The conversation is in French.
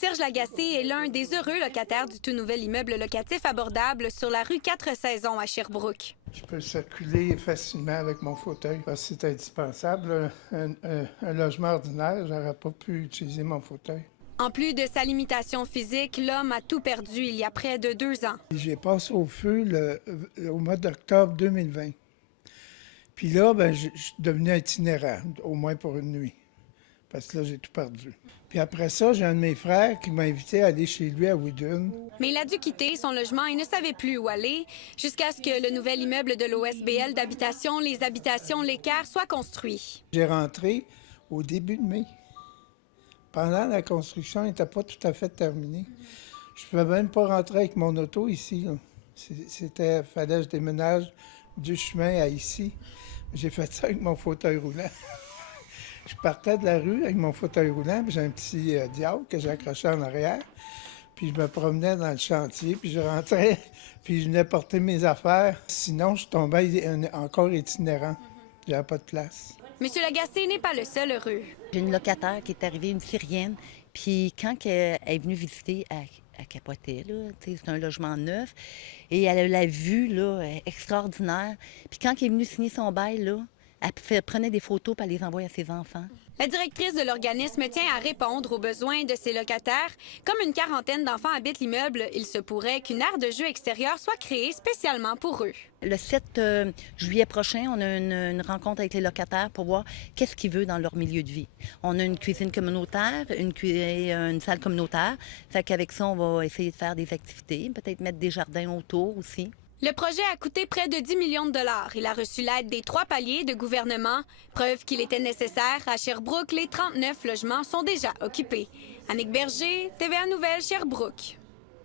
Serge Lagacé est l'un des heureux locataires du tout nouvel immeuble locatif abordable sur la rue 4 Saisons à Sherbrooke. Je peux circuler facilement avec mon fauteuil parce que c'est indispensable. Un logement ordinaire, j'aurais pas pu utiliser mon fauteuil. En plus de sa limitation physique, l'homme a tout perdu il y a près de 2 ans. J'ai passé au feu au mois d'octobre 2020. Puis là, je suis devenu itinérant, au moins pour une nuit. Parce que là, j'ai tout perdu. Puis après ça, j'ai un de mes frères qui m'a invité à aller chez lui à Wheadon. Mais il a dû quitter son logement et ne savait plus où aller jusqu'à ce que le nouvel immeuble de l'OSBL d'habitation, les Habitations L'Équerre, soit construit. J'ai rentré au début de mai. Pendant la construction, elle n'était pas tout à fait terminée. Je ne pouvais même pas rentrer avec mon auto ici. Fallait que je déménage du chemin à ici. J'ai fait ça avec mon fauteuil roulant. Je partais de la rue avec mon fauteuil roulant, puis j'ai un petit diable que j'ai accroché en arrière. Puis je me promenais dans le chantier, puis je rentrais, puis je venais porter mes affaires. Sinon, je tombais encore itinérant. J'avais pas de place. Monsieur Lagacé n'est pas le seul heureux. J'ai une locataire qui est arrivée, une Syrienne, puis quand elle est venue visiter, elle capotait, là. C'est un logement neuf, et elle a la vue là, extraordinaire. Puis quand elle est venue signer son bail, là, elle prenait des photos et elle les envoyait à ses enfants. La directrice de l'organisme tient à répondre aux besoins de ses locataires. Comme une quarantaine d'enfants habitent l'immeuble, il se pourrait qu'une aire de jeu extérieure soit créée spécialement pour eux. Le 7 juillet prochain, on a une rencontre avec les locataires pour voir qu'est-ce qu'ils veulent dans leur milieu de vie. On a une cuisine communautaire, une salle communautaire. Fait qu'avec ça, on va essayer de faire des activités, peut-être mettre des jardins autour aussi. Le projet a coûté près de 10 millions de dollars. Il a reçu l'aide des 3 paliers de gouvernement. Preuve qu'il était nécessaire. À Sherbrooke, les 39 logements sont déjà occupés. Annick Berger, TVA Nouvelles, Sherbrooke.